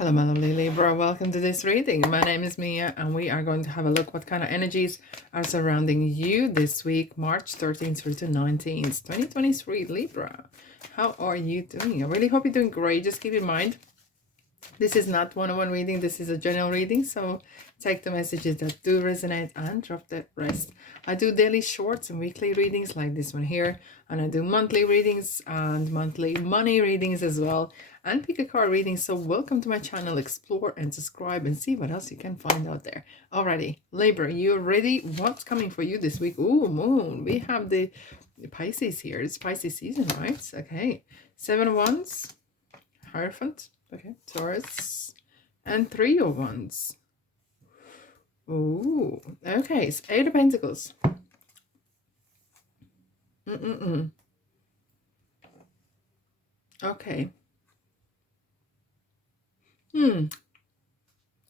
Hello, my lovely Libra. Welcome to this reading. My name is Mia, and we are going to have a look what kind of energies are surrounding you this week, March 13th through to 19th, 2023, Libra. How are you doing? I really hope you're doing great. Just keep in mind, this is not one-on-one reading. This is a general reading, so take the messages that do resonate and drop the rest. I do daily shorts and weekly readings like this one here, and I do monthly readings and monthly money readings as well, and pick a card readings. So welcome to my channel. Explore and subscribe and see what else you can find out there. Alrighty, Libra, you ready? What's coming for you this week? Ooh, moon. We have the Pisces here. It's Pisces season, right? Okay. 7 of Wands, Hierophant. Okay, Taurus, and 3 of Wands. Ooh, okay, it's 8 of Pentacles. Okay.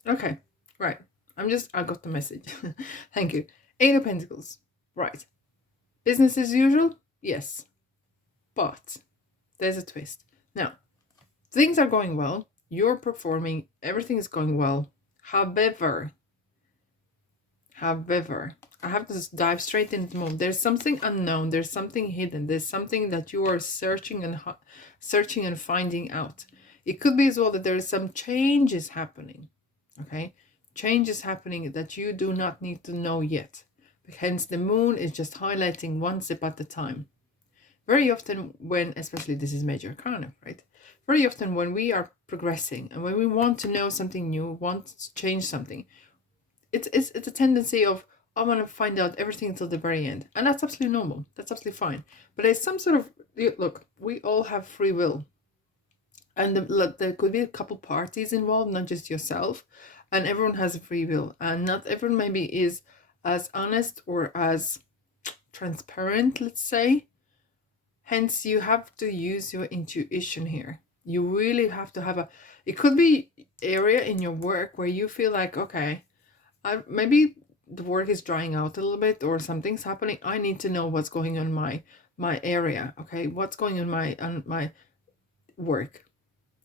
Okay, right. I got the message. Thank you. 8 of Pentacles. Right. Business as usual? Yes. But there's a twist. Now, things are going well. You're performing. Everything is going well. However, I have to just dive straight into the moment. There's something unknown. There's something hidden. There's something that you are searching and finding out. It could be as well that there is some changes happening. Okay, changes happening that you do not need to know yet. Hence, the moon is just highlighting one step at a time. Very often, especially this is major arcana, right? Very often when we are progressing and when we want to know something new, want to change something, it's a tendency of, I want to find out everything until the very end. And that's absolutely normal. That's absolutely fine. But there's some sort of, look, we all have free will. And there could be a couple parties involved, not just yourself. And everyone has a free will. And not everyone maybe is as honest or as transparent, let's say. Hence, you have to use your intuition here. You really have to have it could be area in your work where you feel like, okay, maybe the work is drying out a little bit or something's happening. I need to know what's going on in my area. Okay, what's going on my work?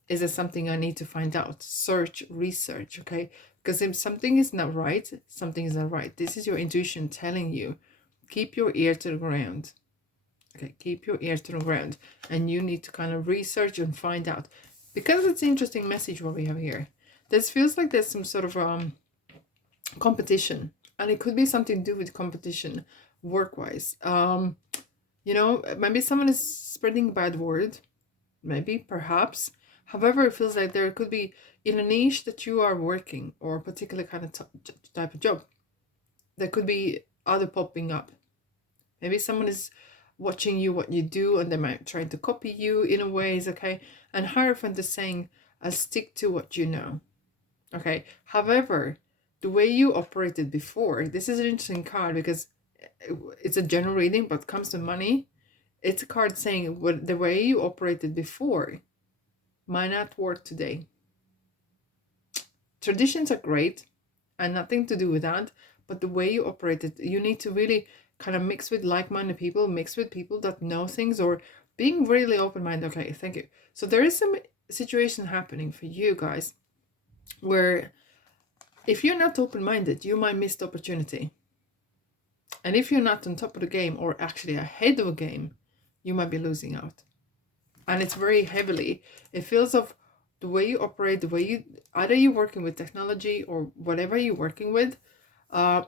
Is it something I need to find out? Search, research. Okay, because if something is not right, something is not right. This is your intuition telling you, keep your ear to the ground. Okay, keep your ear to the ground, and you need to kind of research and find out, because it's an interesting message what we have here. This feels like there's some sort of competition, and it could be something to do with competition work-wise. Maybe someone is spreading a bad word, maybe, perhaps. However, it feels like there could be in a niche that you are working, or a particular kind of type of job, there could be other popping up. Maybe someone is watching you, what you do, and they might try to copy you in a ways, okay? And Hierophant is saying, stick to what you know, okay? However, the way you operated before, this is an interesting card because it's a general reading, but comes to money, it's a card saying the way you operated before might not work today. Traditions are great and nothing to do with that, but the way you operated, you need to really kind of mix with like-minded people, mix with people that know things, or being really open-minded. Okay, thank you. So there is some situation happening for you guys where if you're not open-minded, you might miss the opportunity. And if you're not on top of the game, or actually ahead of a game, you might be losing out. And it's very heavily, it feels of the way you operate, the way you, either you're working with technology or whatever you're working with, the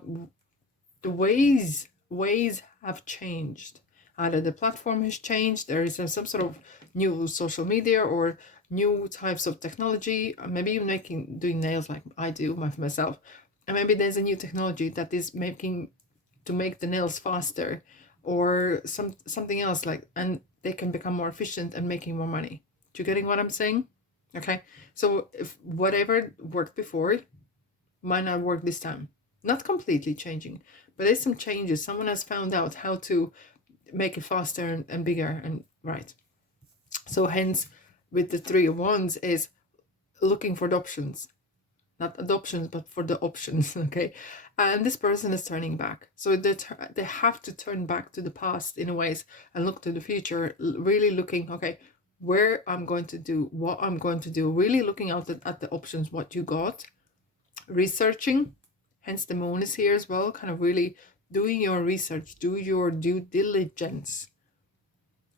ways have changed. Either the platform has changed, there is some sort of new social media or new types of technology. Maybe you're doing nails like I do myself, and maybe there's a new technology that is making to make the nails faster, or something else, like, and they can become more efficient and making more money. Do you getting what I'm saying? Okay, so if whatever worked before might not work this time. Not completely changing, but there's some changes. Someone has found out how to make it faster and bigger and right. So hence, with the 3 of Wands is looking for the options. Not adoptions, but for the options, okay? And this person is turning back. So they have to turn back to the past in a ways and look to the future, really looking, okay, where I'm going to do, what I'm going to do, really looking out at the options, what you got, researching, hence the moon is here as well, kind of really doing your research, do your due diligence,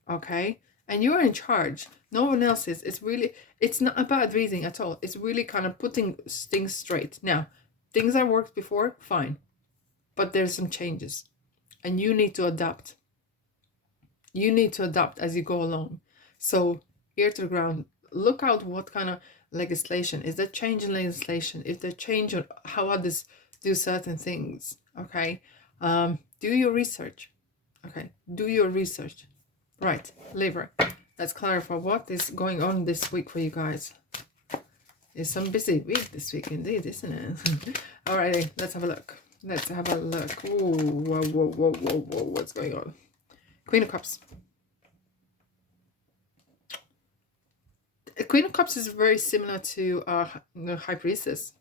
okay? And you're in charge, no one else is. It's not about reading at all. It's really kind of putting things straight. Now, things that worked before, fine, but there's some changes and you need to adapt. You need to adapt as you go along. So, ear to the ground, look out what kind of legislation. Is there change in legislation? If there change on how others do certain things, okay? Do your research. Okay, do your research. Right, Libra, let's clarify what is going on this week for you guys. It's some busy week this week indeed, isn't it? Alrighty, let's have a look. Let's have a look. Ooh, whoa, whoa, whoa, whoa, whoa, what's going on? Queen of Cups. Queen of Cups is very similar to High Priestess,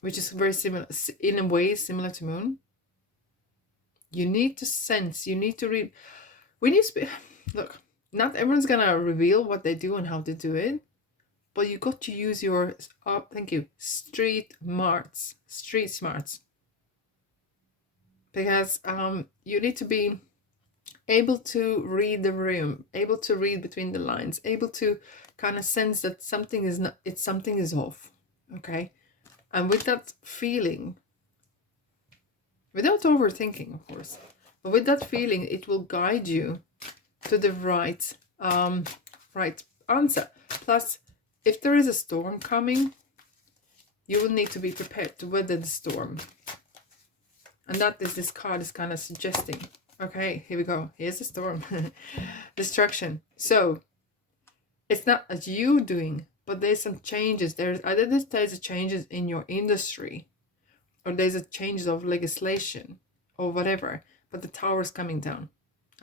which is very similar, in a way, similar to Moon. You need to sense, you need to read. When you speak, look, not everyone's gonna reveal what they do and how to do it, but you got to use your, thank you, street smarts. Because you need to be able to read the room, able to read between the lines, able to kind of sense that something is off, okay? And with that feeling, without overthinking, of course, but with that feeling, it will guide you to the right answer. Plus, if there is a storm coming, you will need to be prepared to weather the storm. And that is, this card is kind of suggesting. Okay, here we go. Here's the storm. Destruction. So, it's not as you doing, but there's some changes. There's a changes in your industry, or there's a change of legislation, or whatever. But the tower is coming down.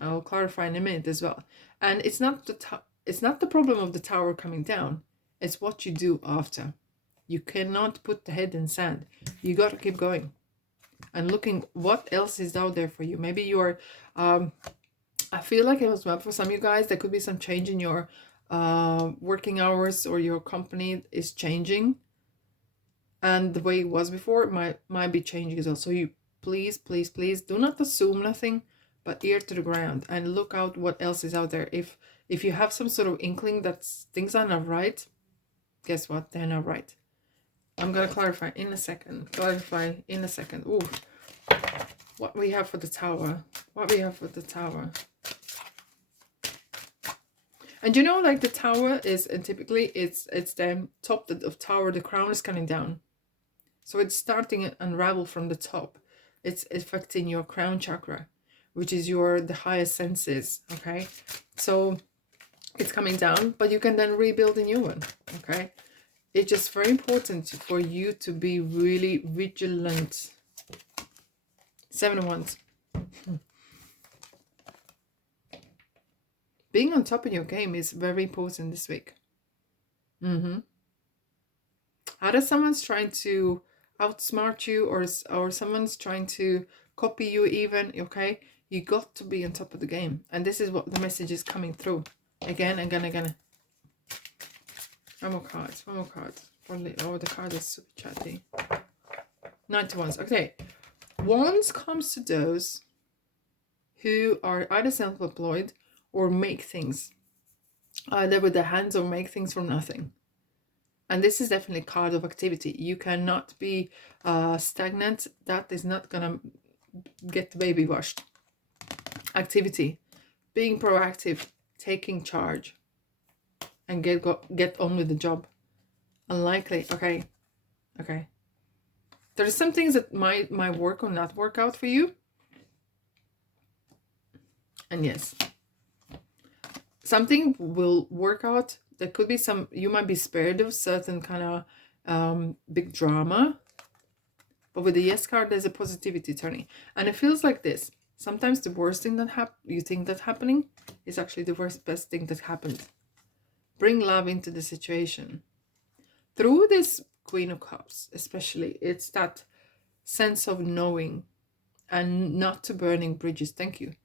I'll clarify in a minute as well. And it's not the problem of the tower coming down. It's what you do after. You cannot put the head in sand. You got to keep going. And looking what else is out there for you. Maybe you're, I feel like it was well for some of you guys, there could be some change in your working hours, or your company is changing. And the way it was before might be changing as well. So you please do not assume nothing, but ear to the ground and look out what else is out there. If you have some sort of inkling that things are not right, guess what? They're not right. I'm going to clarify in a second. Ooh. What we have for the tower. And you know, like the tower is, and typically it's the top of tower, the crown is coming down. So it's starting to unravel from the top. It's affecting your crown chakra, which is the highest senses, okay? So it's coming down, but you can then rebuild a new one, okay? It's just very important for you to be really vigilant. 7 of Wands. Being on top of your game is very important this week. Either someone's trying to outsmart you, or someone's trying to copy you even, okay? You got to be on top of the game. And this is what the message is coming through. Again. One more card. Oh, the card is super chatty. 9 of Wands. Okay. Wands comes to those who are either self-employed or make things. Either with their hands, or make things from nothing. And this is definitely a card of activity. You cannot be stagnant. That is not going to get the baby washed. Activity. Being proactive. Taking charge. And get on with the job. Unlikely. Okay. There are some things that might work or not work out for you. And yes, something will work out. There could be you might be spared of certain kind of big drama. But with the yes card, there's a positivity turning. And it feels like this. Sometimes the worst thing that you think that's happening is actually the best thing that happened. Bring love into the situation. Through this Queen of Cups, especially, it's that sense of knowing and not to burning bridges. Thank you.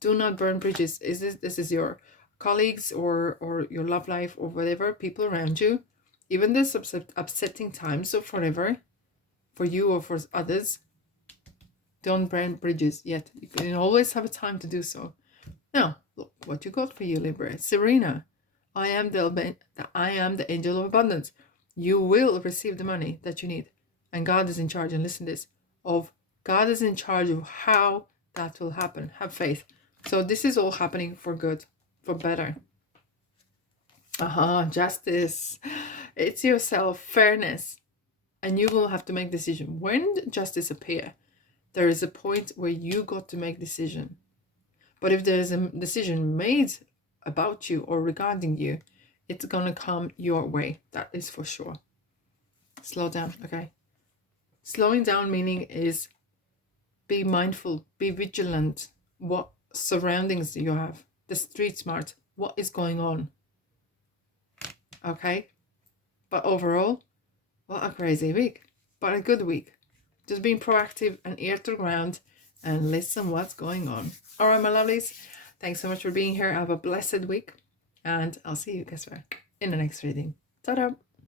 Do not burn bridges. This is your colleagues or your love life or whatever, people around you, even this upsetting times or forever, for you or for others, don't burn bridges yet. You can always have a time to do so. Now, look what you got for you, Libra. Serena, I am the angel of abundance. You will receive the money that you need. And God is in charge, and listen to this, God is in charge of how that will happen. Have faith. So this is all happening for good, for better. Justice. It's yourself, fairness. And you will have to make decision. When justice appear, there is a point where you got to make decision. But if there is a decision made about you or regarding you, it's gonna come your way. That is for sure. Slow down, okay? Slowing down meaning is be mindful, be vigilant. What surroundings you have, the street smart, what is going on, okay? But overall, what a crazy week, but a good week. Just being proactive and ear to the ground and listen what's going on. All right, my lovelies, thanks so much for being here. Have a blessed week, and I'll see you, guess where, in the next reading. Ta-da!